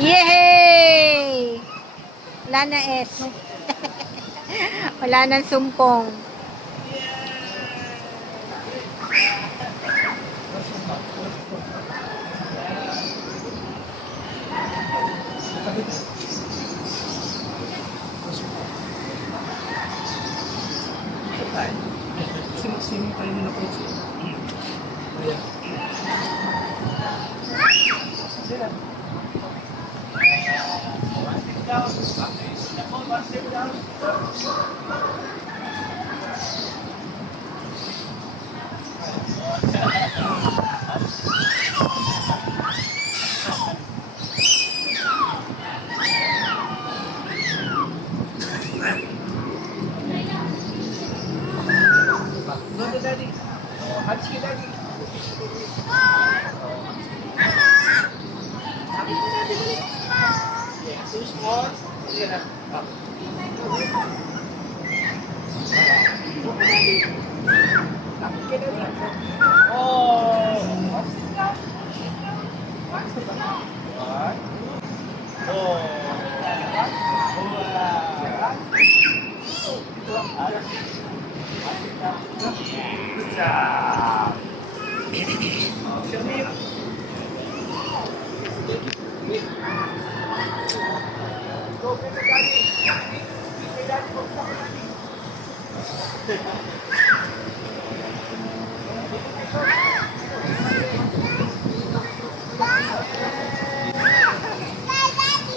Yehey! Wala na S. Wala nang sumpong. Sing tayo nila po. Daddy. Hats ka, Daddy. Too small. Sige na. Oh. Good job. Show me. Go, Daddy. Daddy, go, Daddy.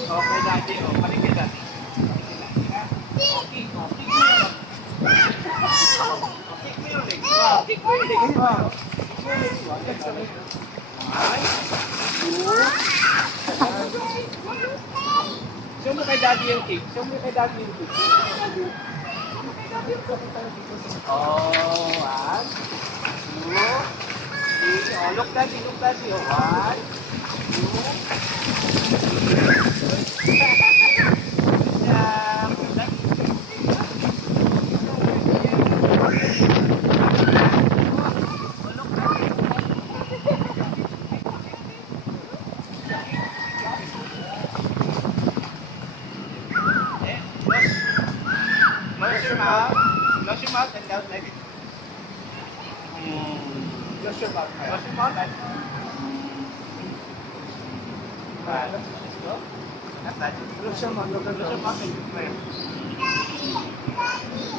Okay, Daddy. Oh, paligid, Daddy. Kick mo yung legs. Kick mo yung legs. Show mo kay Daddy yung kick. Show mo kay Daddy yung kick. Oh, 1, 2, 3. Oh, look Daddy, look Daddy. Oh, 1, 2. Yeah. Close your mouth and down like it. Close your mouth. Close your mouth. Let's go. Close your mouth. Close your mouth and play.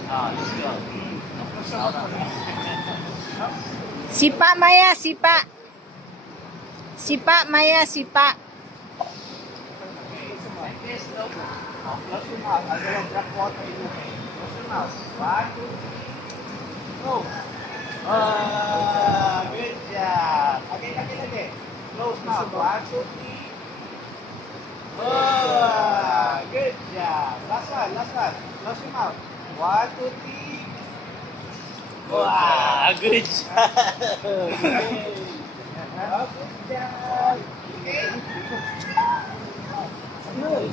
Let's go. Close your mouth. Sipa, Maya, sipa. Sipa, Maya, sipa. Like this, no? Close your mouth. I'm going to drop water in your face. Close your mouth. 1, 2, 3. Go. Good job. Again. Close mouth. 1, 2, 3. Good job. Last one. Close your mouth. 1, 2, 3. Wow, good job. Good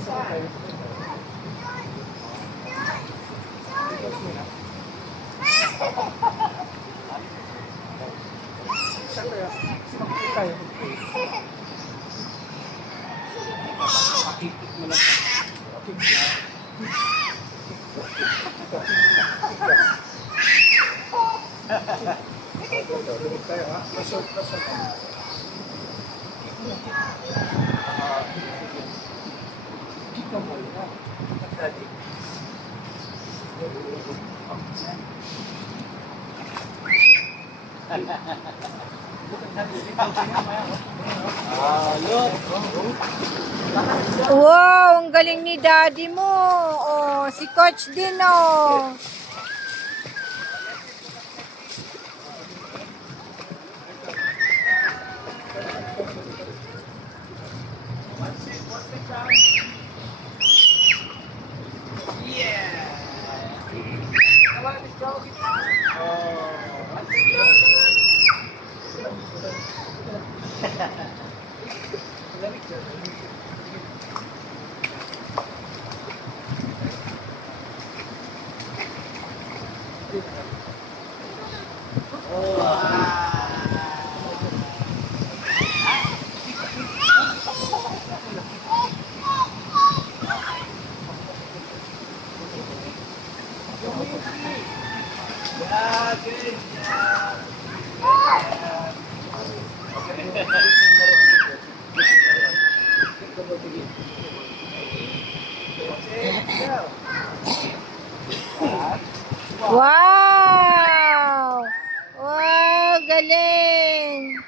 job. Okay. Wow, ang galing ni Daddy mo. Oh, si Coach din, oh. Sige, sige. Go. Wow! Wow, galing!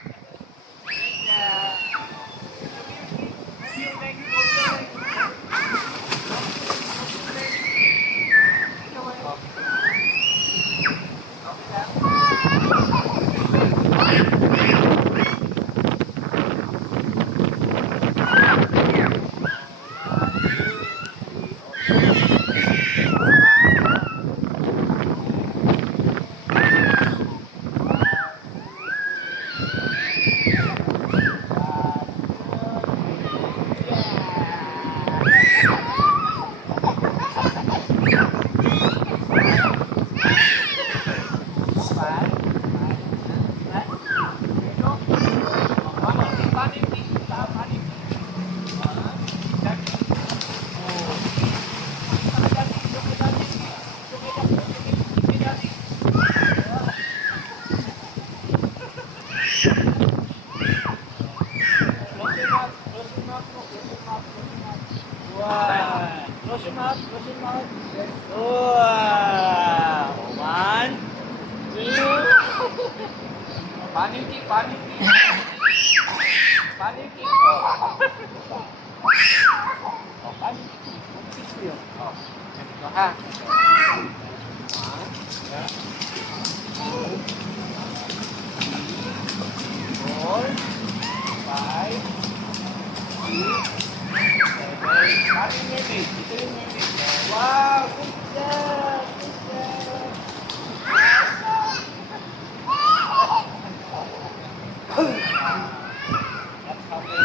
Wow. Close your mouth. Close your mouth. Wow. One, two. Paning kick, paning kick. Paning kick. Oh, paning kick. Kiss mo yun. Oh. Ganito ha. One. Yeah. Two. Four. Five. Six. Paning mermaid. Ito yung mermaid. Wow. Good job. Good job. That's how they...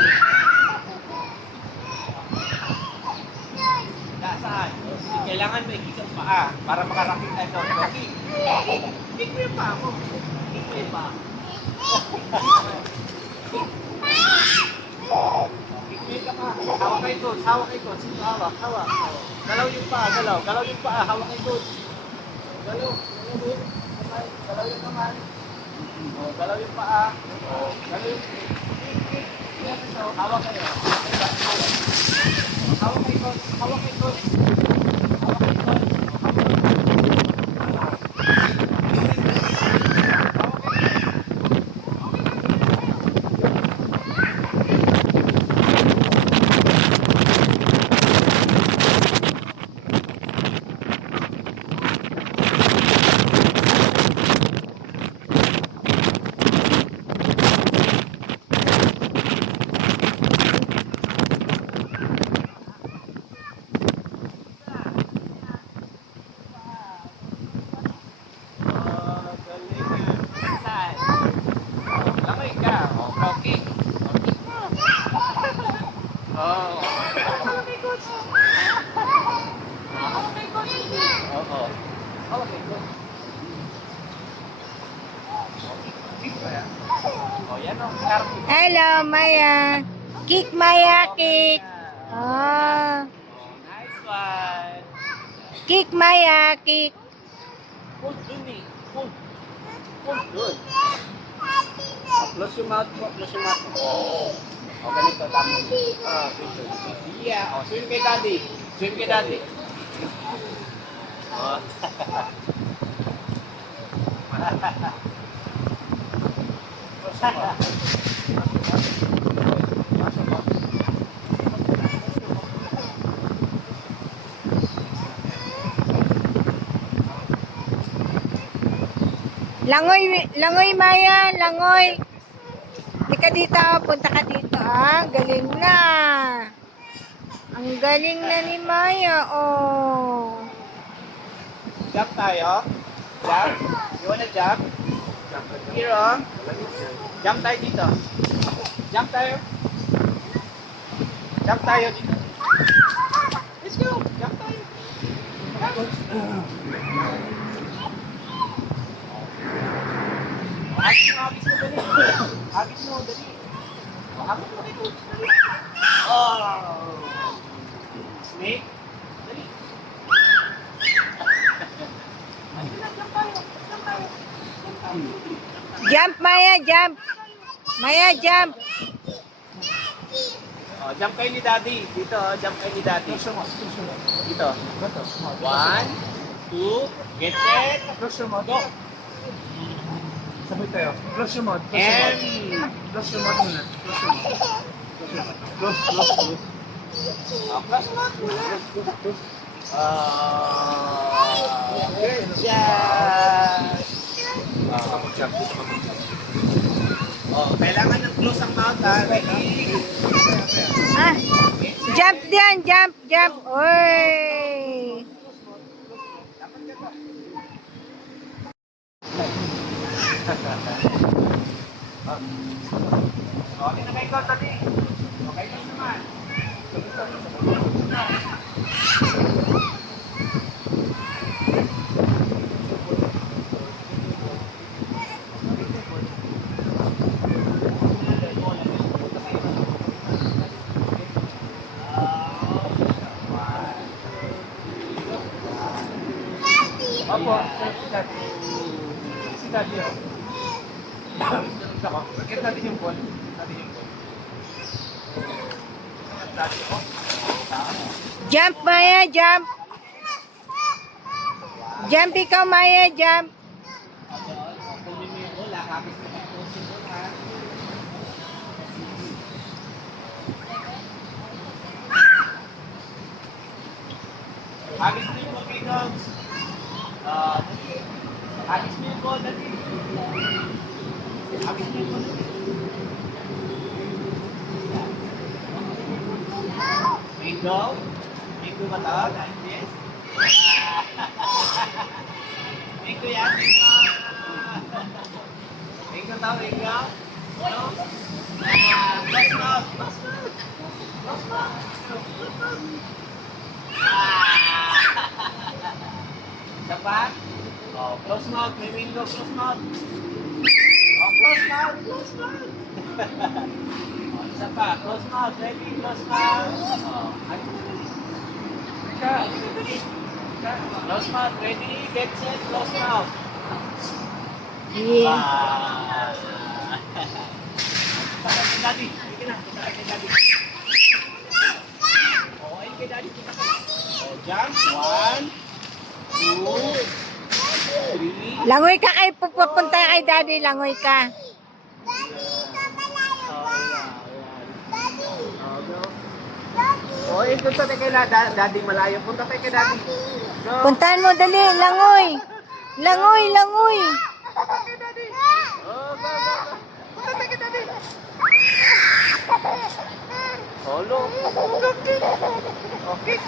Nasaan? Kailangan mo ikik ang paa para makarating tayo doon. Okay. Kick mo yung paa mo. Kick mo yung paa. Kick mo yung paa. Hawak kay coach. Hawak kay coach. Hawak. Hawak. Galaw yung paa. Galaw. Galaw yung paa. Hawak kay coach. Galaw. Galaw. Galaw yung kamay. Oh, galaw yung paa. Oh, galaw yung... Hawak kayo. Hawak kay coach. Hawak kay coach. Hawak kay coach. Lamay ka. Oh, okay. Okay. Oh. Hawak kay coach. Hawak kay coach. Oo. Hawak kay coach. Kick ba yan? Oh, yan o. Hello, Maya. Kick, Maya, kick. Oh. Nice one. Kick, Maya, kick. Pull dun eh. Pull. Pull dun. Close your mouth po. Close your mouth. O, ganito. Tama. Dito. Yeah. O, swim kay daddy. Swim kay daddy. O. Langoy, langoy, Maya, langoy. Hindi ka dito, punta ka dito. Ah, galing na. Ang galing na ni Maya, oh. Jump tayo. Jump. You wanna jump? Here, oh. Jump tayo dito. Jump tayo. Jump tayo dito. Let's go. Jump tayo. Agis mo, dali. Agis mo, dali. Agis mo, dali. Oh. Snake. Dali. Jump tayo. Jump tayo. Jump, Maya, jump. Maya, jump. Oh, Oh, jump kayo ni Daddy. Dito, jump kayo ni Daddy. Close your mouth. Close your mouth. Dito. Close your mouth. 1, 2, get set, Close your mouth. go. Sabay tayo. Close your mouth. Close your mouth. And, Close your mouth muna. Close your mouth. Close your mouth. Close, close, close. plus one muna. Good job. Jump. Oh, kailangan ng close ang mouth ha. Ready? Ah, jump diyan, jump, jump. Oy. Okay na kayo, Tati. Okay na naman. Opo, si Daddy. Si Daddy, oh. Bakit natin yung ball? Natin yung ball. Daddy, oh. Jump, Maya, jump. Jump ikaw, Maya, jump. Kunin mo yung bola, kapit mo yung close yung bola. Agis mo yung mga dogs. Dali. Agis mo yung bola, dali. Agis mo yung bola. Mango? Mango ba ito? Yes? Mango yan, mango. Mango ito, mango. No? Close mouth, close mouth. Close mouth. Close mouth. Isa pa? Oh, close mouth, may window, close mouth. Oh, close mouth, close mouth. Oh, isa pa, close mouth, ready, close mouth. Oh, close mouth, ready, get set, close mouth. Yeah. Punta kay Daddy. Sige na, punta kay Daddy. Oh, ayun kay Daddy, punta kay. Oh, jump, 1, 2, 3. Langoy ka kay pupunta kay Daddy, langoy ka. Oh, eh, punta tayo kay Daddy malayo. Punta tayo kay Daddy. Go. Puntahan mo, dali, langoy. Langoy, langoy. Oh, go, go, go. Punta tayo kay Daddy. Holo. Okay. Okay.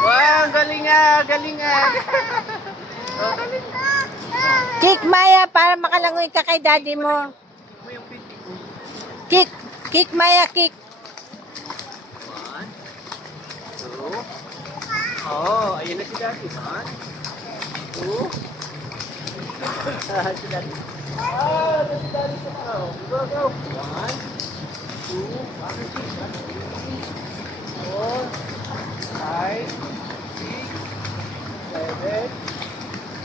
Wow, galing nga, galing nga. Oh, galing. Kick, Maya, para makalangoy ka kay Daddy mo. Mo yung pitik ko. Kick. Kick, Maya, kick. 1, 2. Oh, ayun na si Daddy. 1, 2. Si Daddy. Ah, si Daddy sa tao. Go, go. 1, 2, 4, 5, 6, 7,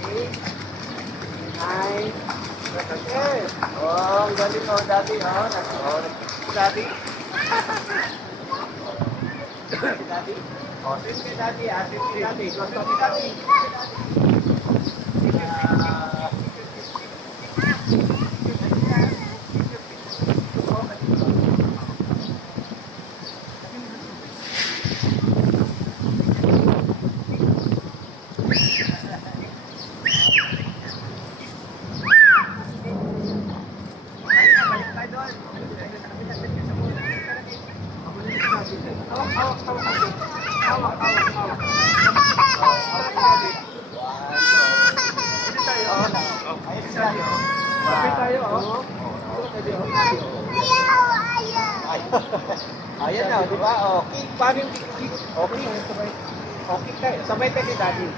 8, 9, 10. Oh, ang galing oh, Daddy. Oh, si Daddy. Si Daddy. Oh, same kay Daddy. Same kay Daddy. Close to si Daddy. Sabay tayo, oh. Ayan na, di ba? Oh, kick, paano yung kick? Kick. Oh, kick. Oh, kick tayo. Sabay tayo kay Daddy.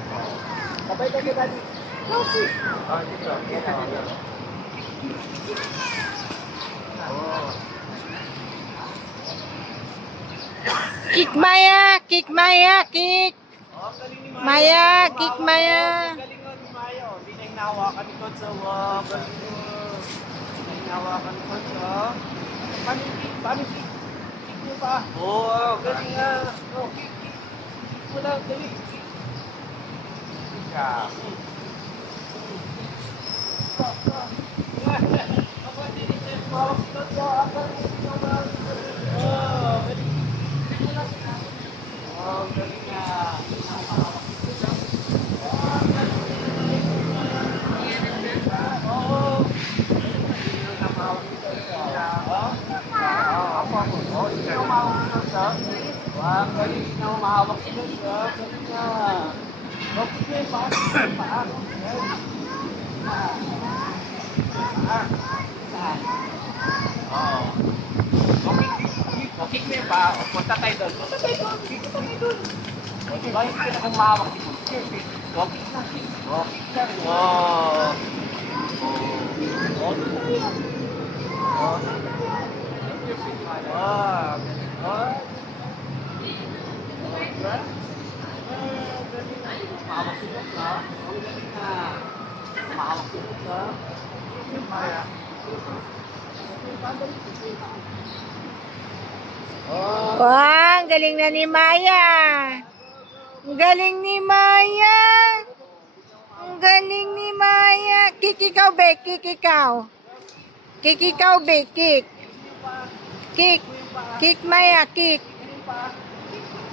Sabay tayo kay Daddy. Okay. Ah, dito. Ayan na. Oh. Kick, Maya. Kick, Maya, kick. Oh, ang galing ni Maya, kick, Maya. Ang galing ni Maya. Oh, hindi na hinahawakan ni Coach. Wow, galing mo. Hindi na hinahawakan ni Coach. Oh. Paano yung kick? Paano yung kick? yung paa. Oo, galing nga. Oh, kick. Kick mo lang, galing. Yeah. Wah, galing na umahawak sila. Galing na. Okay, okay, paa. Oo. Okay, may pa. Punta tayo doon. Punta tayo doon. Dito tayo doon. O, diba yung pinakamahawak si Punta? Okay na. Okay na. Wow. Wow, ang galing na ni Maya. Ang galing ni Maya. Ang galing ni Maya. Kick ikaw, be. Kick ikaw. Kick ikaw, be. Kick. Kick. Kick, Maya. Kick.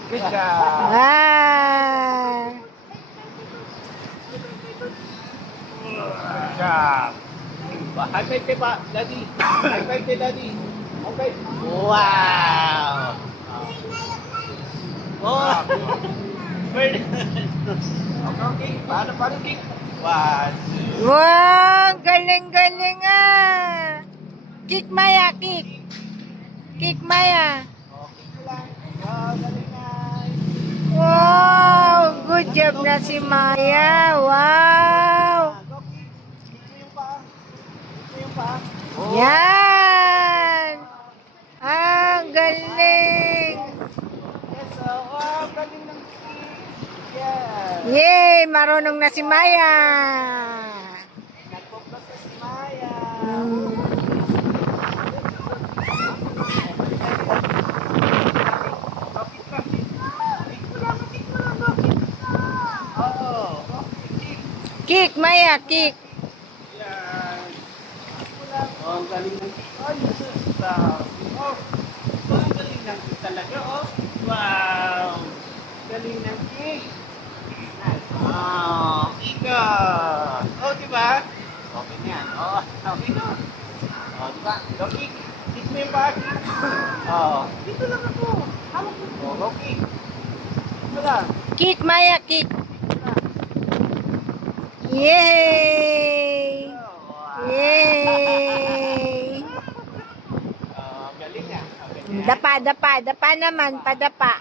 Good job. Ah. Good job. High five kay pa, Daddy. High five kay Daddy. High five. Wow. Oh. Okay. Paano kick? One. Wow, galing-galing ah. Kick, Maya. Kick. Kick, Maya. Galing na. Wow, good job na si Maya. Wow. Go, kick. Kick mo yung paa. Kick mo yung paa. Yan. Ang galing. Yes, wow, galing ng kick. Yes. Yay, marunong na si Maya. Nag-focus na si Maya. Kick, Maya, kick. Yan. Oh, ang galing ng kick. Ay, oh, ang galing ng kick talaga, oh. Wow. Galing ng kick. Nice. Wow. Ika. Oh, di ba? Okay na yan. Oh, okay na. Oh, di ba? Go kick. Kick mo yung paa. Oh. Dito lang ako. Hawak mo. Oh, go kick. Ito lang. Kick, Maya, kick. Yay! Wow. Yay! Oh, galing na. Okay na. Dapa naman, padapa.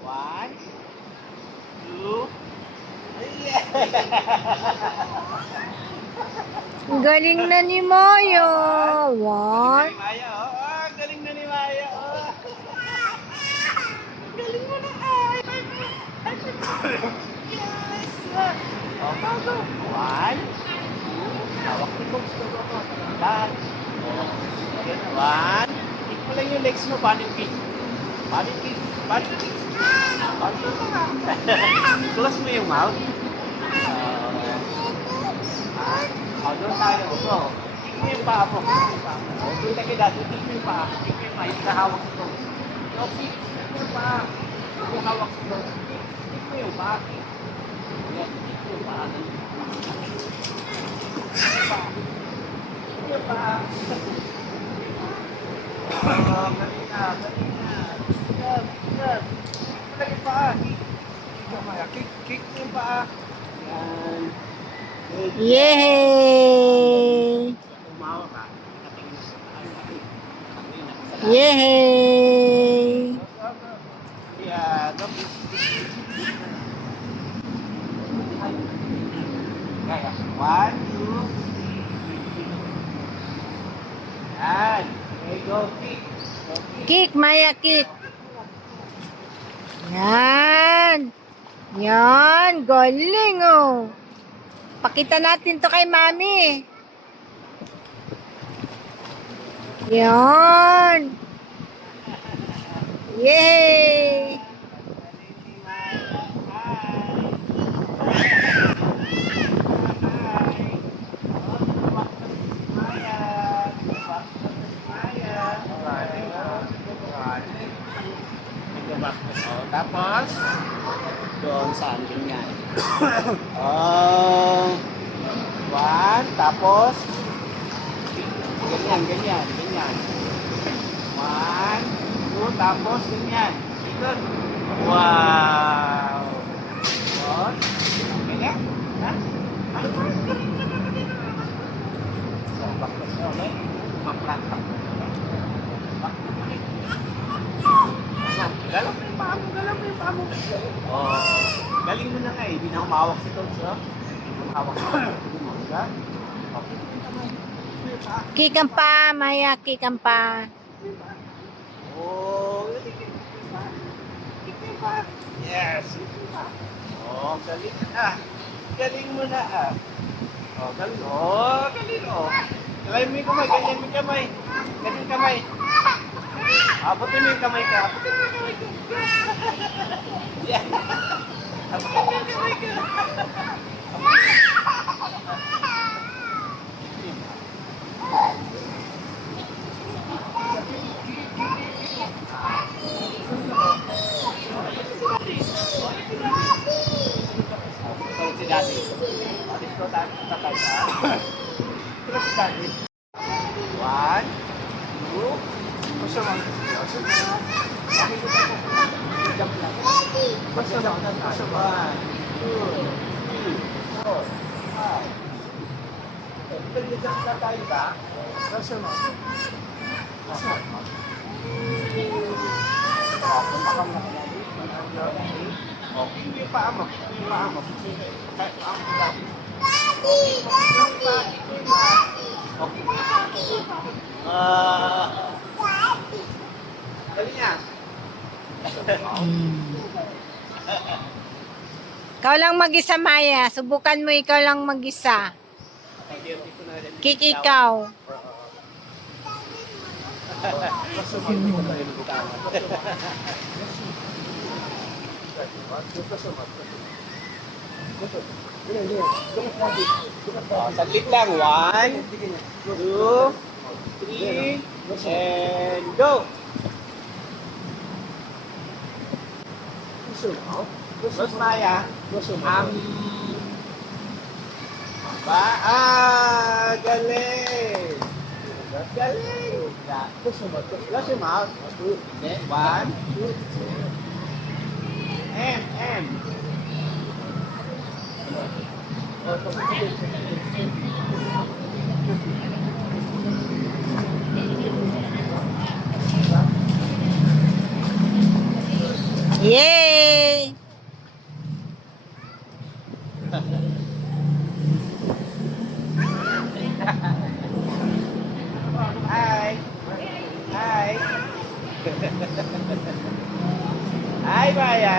1, 2, yeah. Ang galing na ni Maya. One. Maya, oh. Ah, galing na ni Maya, oh. Galing mo na, ay. Yes. Oh, go. 1, 2, hawak ni Coach. Go. Back. Oh. Okay, 1. Kick mo lang yung legs mo. Paano yung kick? Paano yung kick? Close mo yung mouth. Doon tayo. Go. Kick mo yung paa mo. Oh, doon tayo dati. Kick mo yung paa. Kick mo yung paa. Yung nahawak ito. Go, kick. Kick mo yung paa. Yung hawak ito. Kick mo yung paa. Kick. Yan. Kick mo yung paa. Kick mo yung paa. Oh, galing na. Good. Kick mo lang yung paa. Kick mo yung paa. Yan. Good. Yay! Umawa ka. Nakatingin sa taas. Yay! Yeah, go. Kaya. 1, 2. Yan. Okay, go. Kick. Go, kick. Kick, Maya, kick. Yan. Yan, galing oh. Pakita natin to kay Mami. Yan. Yay! Tapos, doon saan ganyan. Oh, one, tapos, ganyan. One, two, tapos ganyan. Ikot. Wow. Doon. Ganyan. Ha? Baklas na ulit. Baklas. Galaw mo yung paa mo. Oh, galing mo na nga eh. Hindi na humawak si Coach, oh. Humawak si Coach. Diba? Okay, Kikang pa, Maya, kikang pa. oh, yes. Oh, galing na. Galing mo na ah. Oh, galing. Oh, galing oh. Galing mo yung kamay, ganyan mo yung kamay. Ganyan yung kamay. Abutin mo yung kamay ka. Abutin mo yung kamay ka. Yeah. Abutin mo yung kamay ka. Si Daddy. Dito tayo tatay ka. Ito si Daddy. One, two, basta mo. Jump lang. Basta mo. One, two, three, four, five. Pag-jump na tayo ba? Basta mo. Basta mo. Punta ka muna kaya. Okay, hindi yung paa mo. Hindi yung paa mo. Kahit paa mo dati. Okay. Dali niya. Ikaw lang mag-isa, Maya. Subukan mo ikaw lang mag-isa. Kikikaw. Saglit lang. One, two, three, and go! Los Maya. Galing! Galing! Close your mouth. One, two, M. Yay! Hi! Hi, Maya!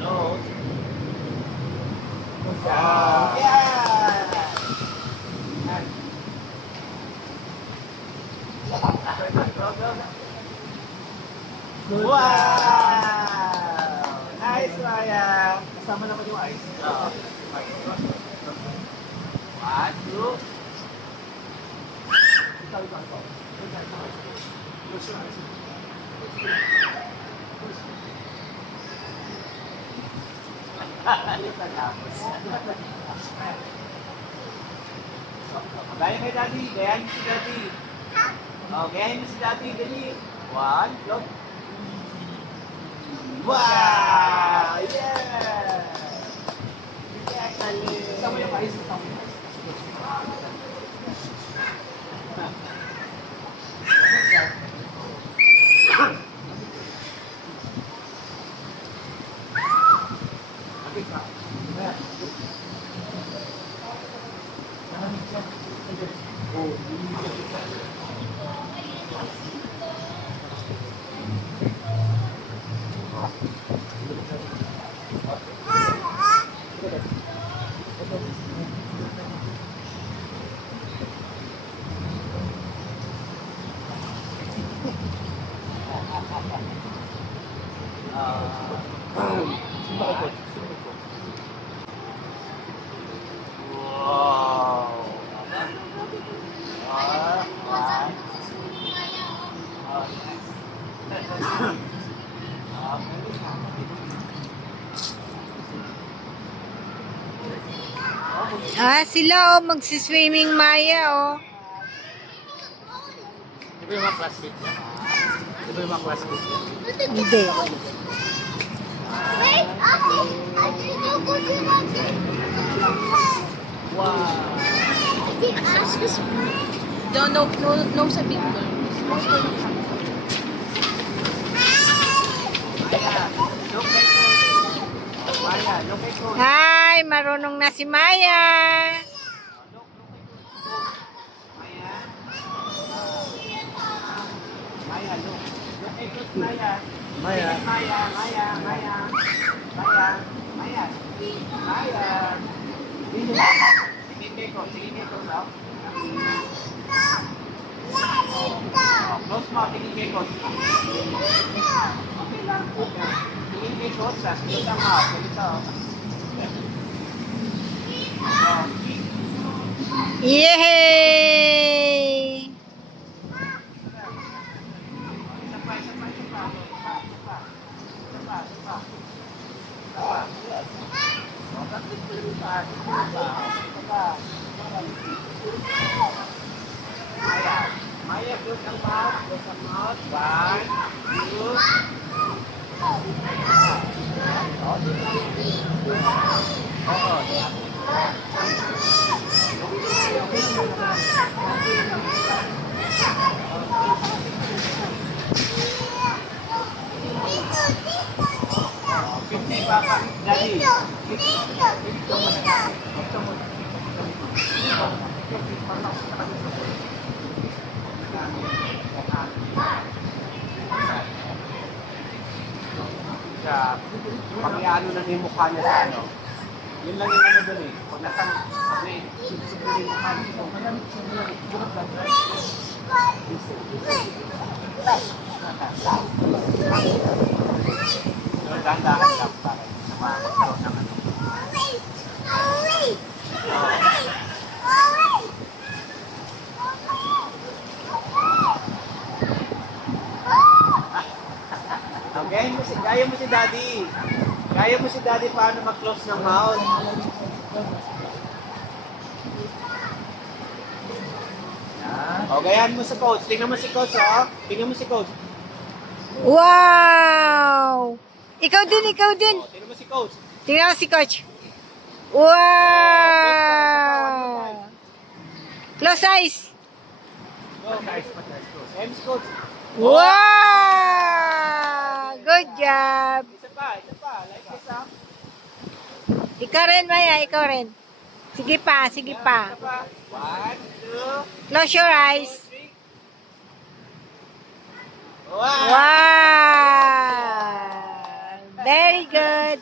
Hello? Wow! Nice, Maya! Kasama naman yung ice. Oo. One, two. Gaya kay Daddy. Gayahin mo si Daddy. Oh, gayahin mo si Daddy. Dali. One, go. Wow! Yeah! Kasama yung ice. Kasama yung ice. Sila magsiswimming Maya oh. Di ba yung mga classmates niya? Di ba yung mga classmates niya? Hindi. Wow! No sa people. Maya, look at Coach. Hi, marunong na si Maya. Maya. Maya, look. Look at Coach Maya. Maya. Maya, Maya, Maya. Maya, Maya. Maya. Sige kay Coach, sige kay Coach, oh. Close mo, tingin kay Coach. Okay lang. Tingin kay Coach, close ang mouth. Ganito, oh. Oh. Yay! Isa pa, isa pa, isa pa. Isa pa, isa pa. Isa pa, isa pa. Oh, bakit pa rin pa? Isa pa. Isa pa. Maya. Maya, close ang mouth. Close ang mouth. 1, 2. Oo. Piti, Papa. Daddy. Pag-iano na yung mukha niya sa ano. Yun lang yung ano doon eh. Pag natang, pag na-isip yung mukha niya. So, malamit siya, malamit. Durog lang. So, dahan-dahan lang para sa mga magkaroon ng ano. Gaya mo si Daddy. Gaya mo si Daddy paano mag-close ng mouth. Yan. O, gayahan mo sa coach. Tingnan mo si coach, oh. Tingnan mo si coach. Wow! Ikaw din, ikaw din. O, tingnan mo si coach. Tingnan mo si Coach. Oh, Wow! Close eyes. Go, guys. Close. Gayahan mo si coach. Wow! Good job. Isa pa. Like this, ah. Ikaw rin, Maya. Ikaw rin. Sige pa, sige pa. Isa pa. 1, 2, Close your eyes. 3. Wow! Wow! Very good.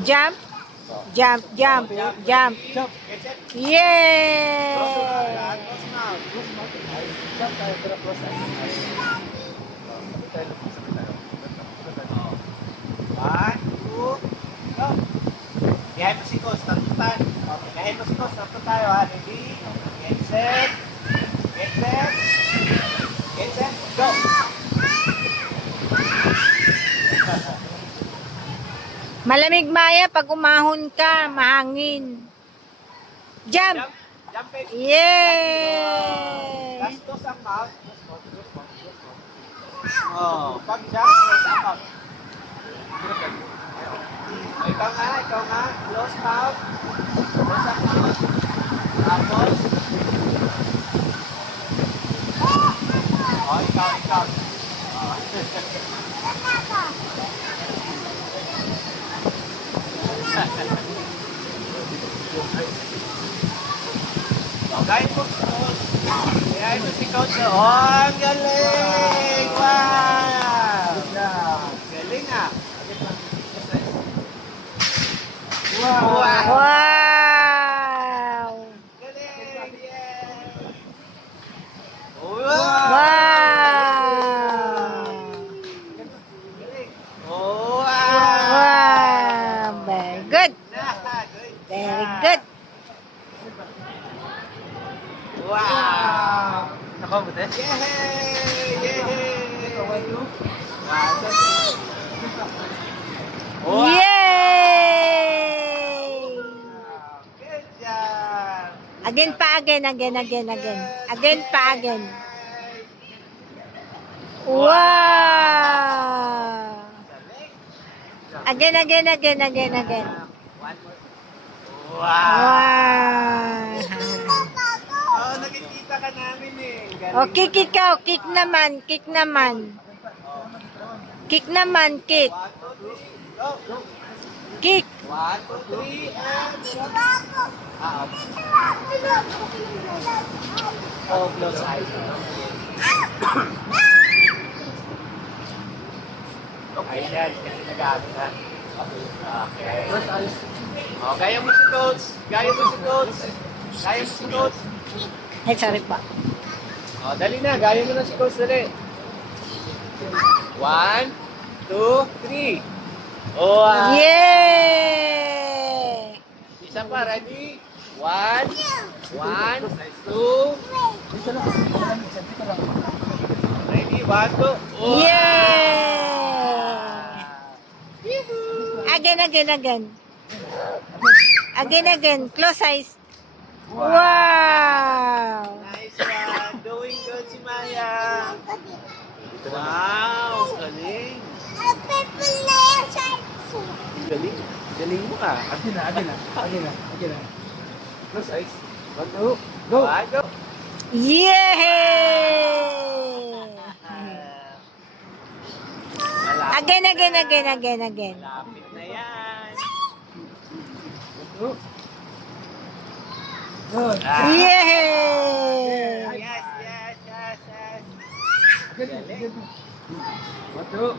Jump. Jump, jump, jump. Get set. Yay! Close mouth. Jump tayo, pero close tayo. One, two, go. Gayahin mo si Coach, tatlo tayo. Okay, gayahin mo si Coach, tatlo tayo ha. Ready? Get set. Get set. Get set. Go. Malamig, Maya, pag umahon ka, mahangin. Jump! Jump. Jump it. Yay! Last close ang mouth. Oh, pag jump, close ang mouth. Oh, ikaw nga. Close mouth. Close ang mouth. Tapos. Oh, ikaw. Oh. Oh, guys, gayahin mo si Coach. Oh, ang galing! Wow! Galing ah! Wow! Wow! Galing! Yeah! Wow! Galing! Oh, wow! Wow! Very good. Very good. Wow! Nakabuti? Yay! Yay! Wow! Yay! Again pa, again. Again pa, again. Wow! Again. One more. Wow! Wow! Oh, nakikita ka namin eh. Galing O, kick mo ikaw. Kick naman. Kick. 1, 2, 3, go! Kick. 1, 2, 3, and... Okay. Oh, close eyes. Ayan, kasi nag-aamin na. Okay. Close eyes. Oh, gaya mo si Coach. Ay, sorry po. Oh, dali na. Gaya mo na si Coach, dali. 1, 2, 3. Oh, Yay! Isa pa, ready? 1, 2, Dito lang kasi dito lang. Dito lang. ready? 1, 2. Oh. Yay! Again. Again. Close eyes. Wow! Nice one. Doing good si Maya. Wow, galing. Galing. Galing mo ka. Again na. Close eyes. 1, 2, go! 1, go. Yay! Malapit Again. Malapit na yan. Go! Good. Yay! Yes. Again. 1, 2.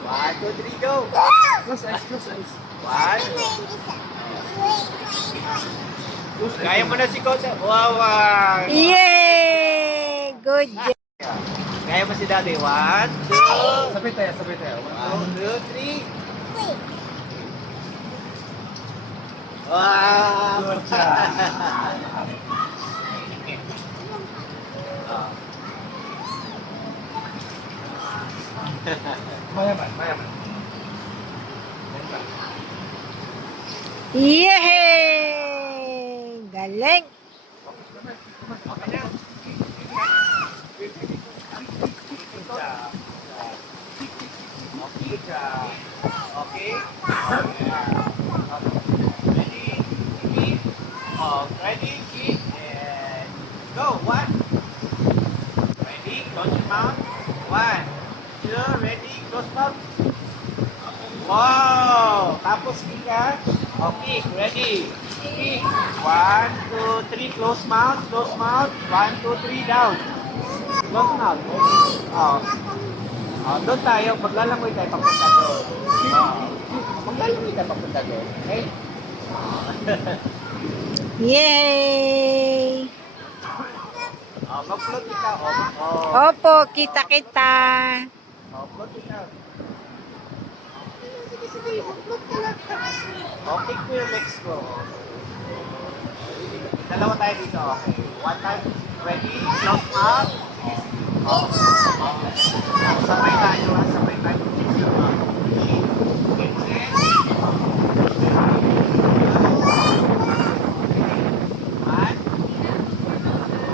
1, 2, 3, go. Close eyes. 1. Kaya mo na si Coach. Wow. Yay! Good job. Kaya mo si Daddy. 1, 2. Sabay tayo. 1, 2, 3. Wow! Good job. Mayaman. Yay! Galing. Okay? Ready? Keep. Ready? Keep. And go. 1. Ready? Close your mouth. 1, 2, ready? Close mouth. Wow! Tapos kika. Okay, ready? Kick. 1, 2, 3, close mouth. 1, 2, 3, down. Close mouth. Doon tayo. Maglalangoy tayo papunta doon. Maglalangoy tayo papunta doon. Okay? Yay! Mag-float ikaw. Opo, kita. Float ikaw. Sige. Mag-float ka lang. Okay ko yung legs ko. Dalawa tayo dito. Okay. 1 time. Ready? Close mouth. Sabay tayo. Get set. 1,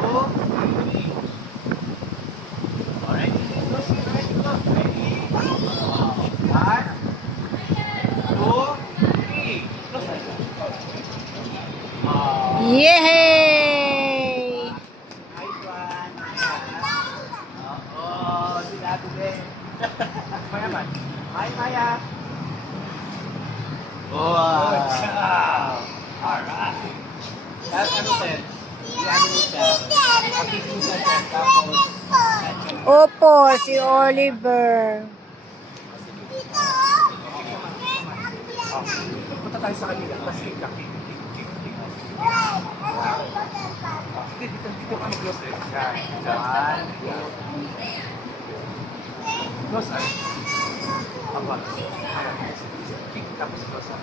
2, 3. Alright. Close. Ready? 1, 2, 3. Close. Yay! Nice one. Si Daddy din. Mayaman. Hi, Maya. Wow. Alright. Tapos ano, sir? I-ano mo siya. Pakik mo siya, sir. Tapos, Opo, si Oliver. Punta tayo sa kanila. Mas kick ka. Dito ka mag-close eyes. Yan. Close eyes. Apa? Kick tapos close eyes.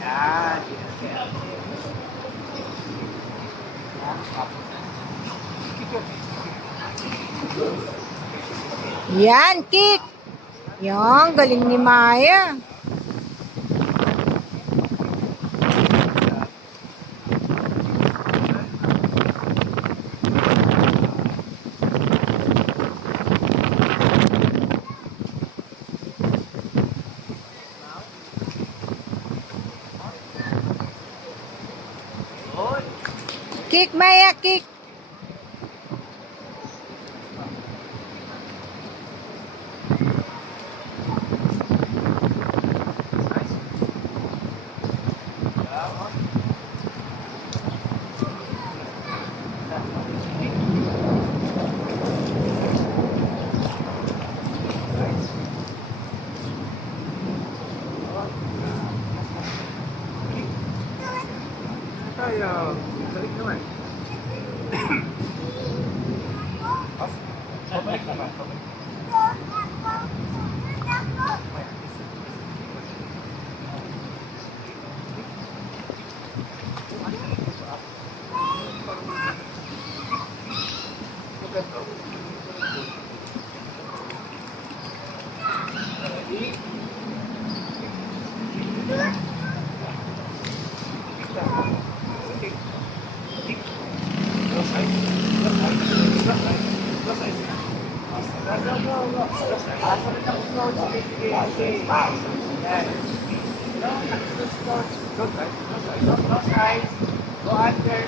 yan. Kick your face. Yan, kick. Yan, galing ni Maya. Kick, Maya, kick. Tayo. Balik naman. Pabalik naman. Pabalik. Go under.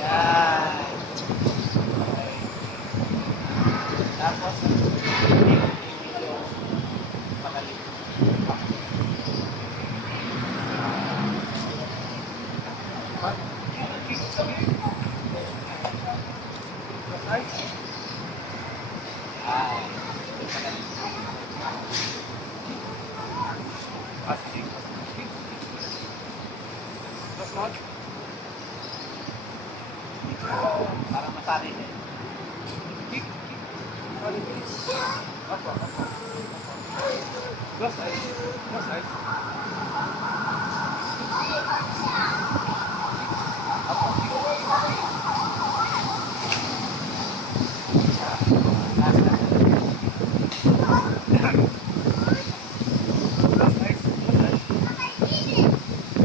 Yan. Tapos, pagaling. Para masari niya. Kick. Opo. Close eyes. Close eyes.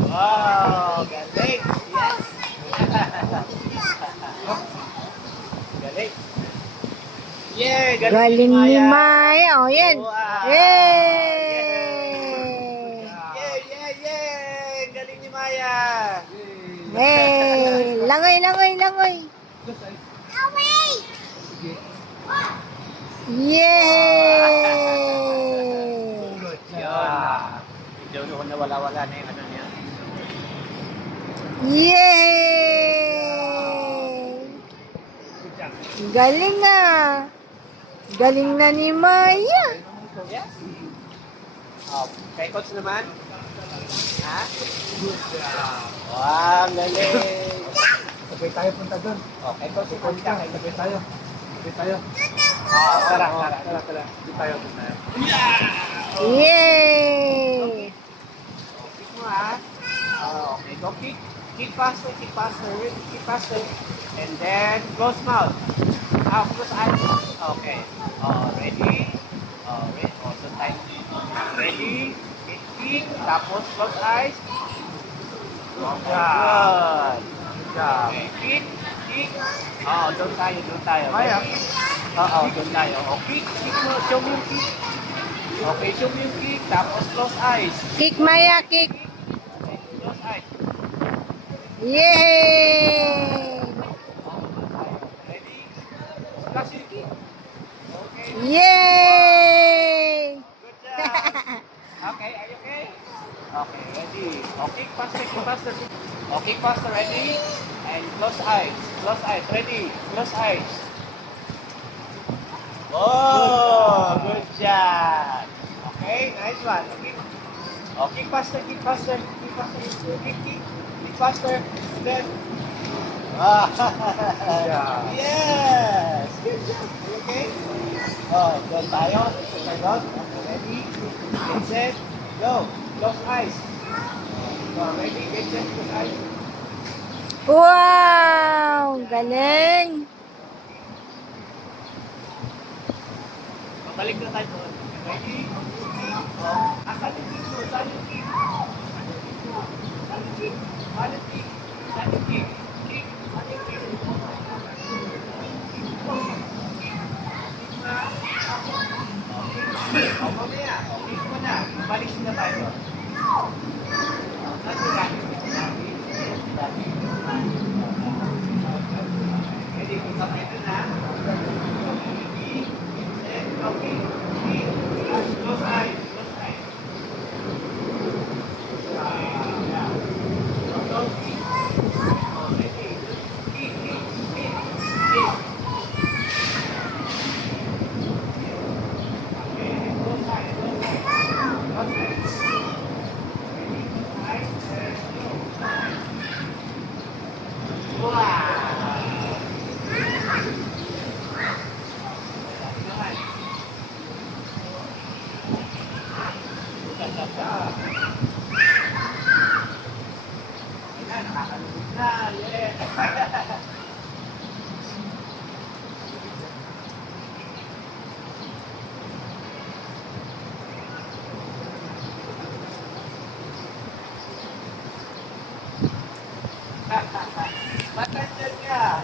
Wow, galing. Yes. Galing. Yeah, Galing ni Maya. O, yan. Wow. Yay! Yeah. Galing ni Maya. Yay! Langoy, langoy, langoy. Yay! Good job. Medyo nawala-wala na yung ano niya. Yay! Galing ah! Galing na ni Maya. Yes. Kay coach naman. Ha? Good job. Wow, galing. Sabay tayo punta doon. Okay, coach, coach ka. Sabay tayo. Sabay tayo. Tara. Sabay tayo. Yay! Kick mo ha. Okay, go kick. Kick faster. Kick faster. And then, close mouth. Close eyes. Okay. Ready? Ready. Also time. Ready? Kick. Tapos, close eyes. Good. Okay, kick. Doon tayo. Maya. Doon tayo. Kick mo. Show mo yung kick. Okay, show mo yung kick. Tapos, close eyes. Kick, Maya, kick. Okay, close eyes. Yay! Ready? Splash your kick. Okay. Yay! Good job. Okay, are you okay? Okay, ready. Okay, faster. Okay, faster. Ready? And close eyes. Ready? Close eyes. Oh, good job. Okay, nice one. Okay, faster. Kick faster. Kick faster. Then. Yes. Good job. Are you okay? Doon tayo. Okay, ready? Get set. Go. Close eyes. Ready? Get set. Close eyes. Wow! Galing! Pabalik na tayo doon. Ready? Asan yung kick mo? Saan yung kick? Kick. Mamaya. Kick mo na. Balik na tayo. Saan yung gamit? Ready, kung kamay na na. Okay. Close eyes. Close eyes. Yeah. Matandyan ka.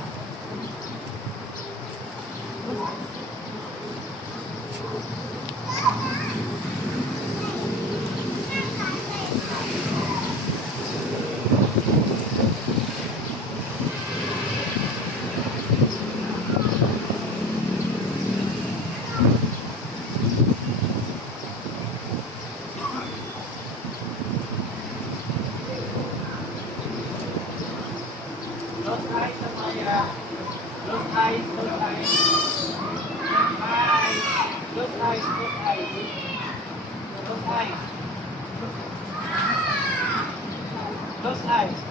Close eyes, Amaya. Close eyes, close eyes. Eyes. Close eyes, close eyes. Close eyes. Close eyes.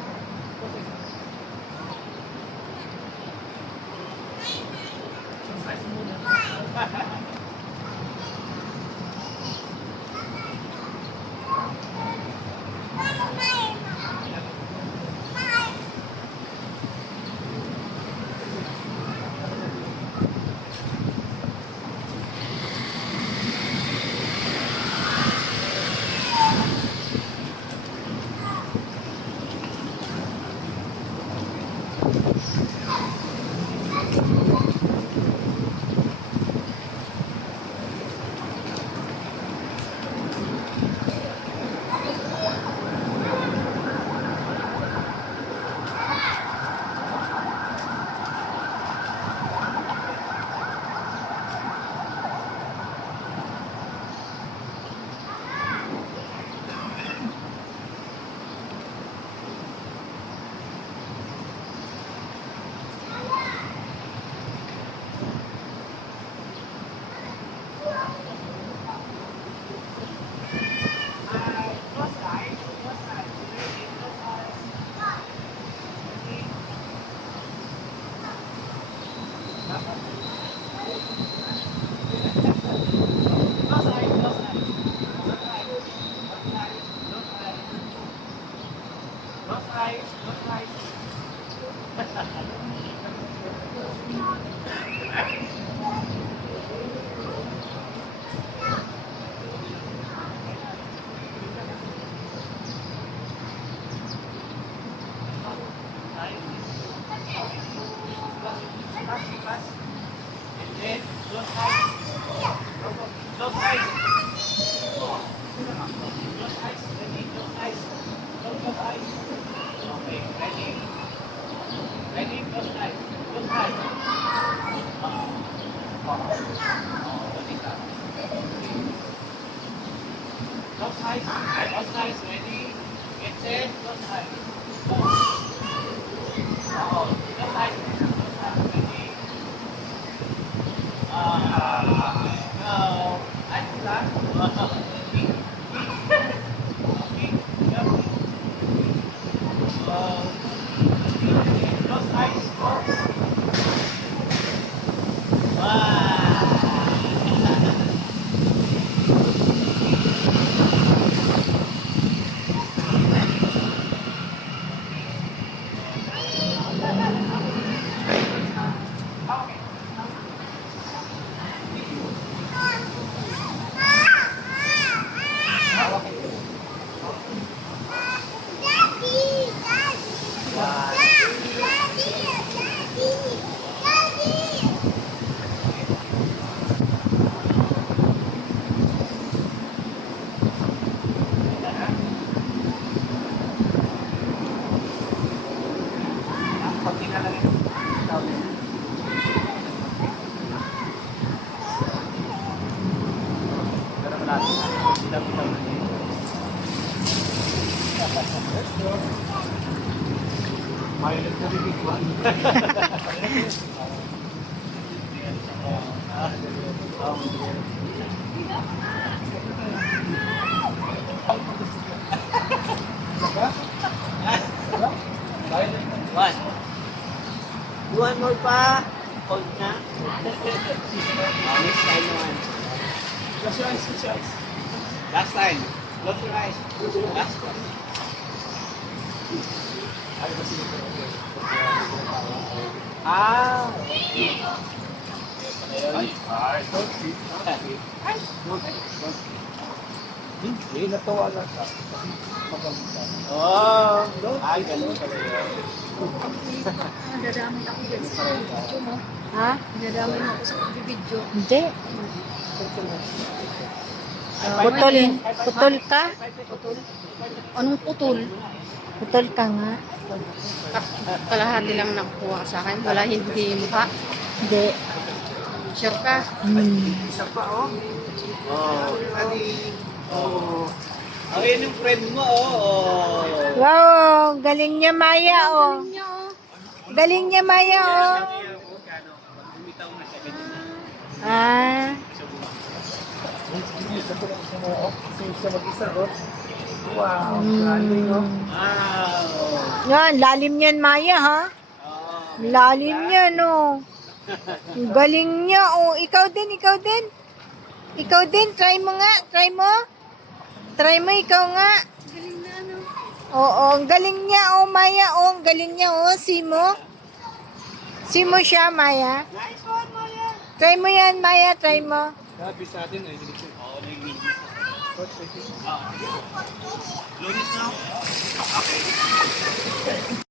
Wala na. Bitaw-bitaw na yun. Violet na rin ito. One. One more pa. Hold na. Next time naman. Close your eyes, close your eyes. Last time. Close your eyes. Last time. Ah. Hindi, natawa lang ka. Mabangsa. Oh. Ay, ganun pala yun. Nadadamay ako dyan sa video mo. Ha? Nadadamay mo ako sa video. Hindi. Putol. Putol ka? Putol. Anong putol? Putol ka nga. Kalahati lang nakukuha sa akin. Wala hindi mukha. Hindi. Sure ka? Isa pa, oh. Oh. Adi. Oh. Oh, yun yung friend mo, oh. Wow, galing niya Maya, oh. Galing niya, oh. Galing niya Maya, oh. Pag bumitaw na siya, ganyan na. Ah, Hindi, sa tulong sa mga kasi siya mag-isa, oh. Wow, galing, oh. Wow. yan, lalim niyan Maya, ha? Oh. Lalim niya, no. Ang galing niya, oh. Ikaw din, ikaw din. Ikaw din, try mo nga, try mo. Try mo, ikaw nga. Galing na, ano. Oo, ang galing niya, oh, Maya, oh. Ang galing niya, oh. See mo? See mo siya, Maya? Nice one, Maya. Try mo yan, Maya, try mo. Sabi sa atin, ay, hindi ko. Oo, nagiging. Lunes na. Okay.